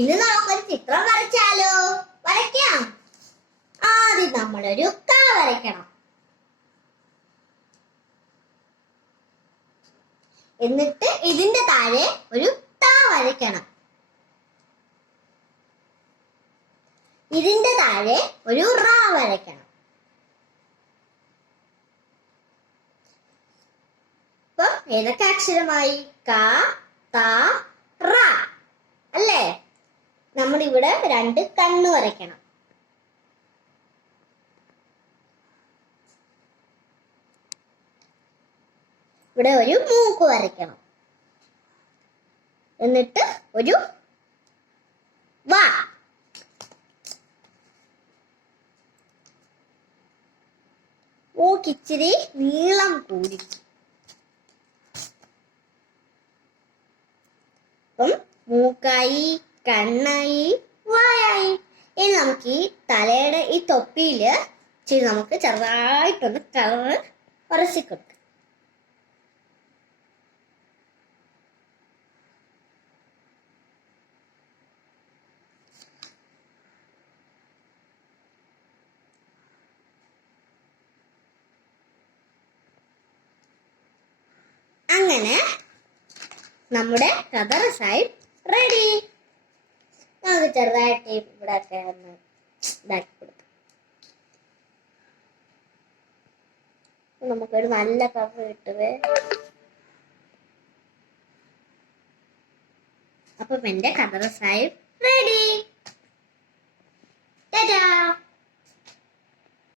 ഇന്ന് നമുക്കൊരു ചിത്രം വരച്ചാലോ? വരയ്ക്കാം. ആദ്യം നമ്മളൊരു ക വരയ്ക്കണം. എന്നിട്ട് ഇതിന്റെ താഴെ ഒരു ത വരയ്ക്കണം. ഇതിന്റെ താഴെ ഒരു റ വരയ്ക്കണം. ഇപ്പൊ ഏതൊക്കെ അക്ഷരമായി? ക, ത, റ അല്ലേ? നമ്മളിവിടെ 2 കണ്ണ് വരയ്ക്കണം. ഇവിടെ ഒരു മൂക്ക് വരയ്ക്കണം. എന്നിട്ട് ഒരു വാ. മൂക്കിച്ചിരി നീളം കൂടി. അപ്പം മൂക്കായി, കണ്ണായി, വായായി. ഇനി നമുക്ക് ഈ തലയുടെ ഈ തൊപ്പിയില് നമുക്ക് ചെറുതായിട്ടൊന്ന് കളറ് വരച്ചിക്കൊടുക്കാം. അങ്ങനെ നമ്മുടെ ഖദർ സാഹിബ് റെഡി. നമുക്ക് ചെറുതായിട്ട് ഇവിടെ ഒക്കെ ഒന്ന് ഇതാക്കി കൊടുക്കാം. നമുക്കൊരു നല്ല കവർ കിട്ടുവേ. അപ്പം എന്റെ ഖദർ സാഹിബ് റെഡി. ടാറ്റാ.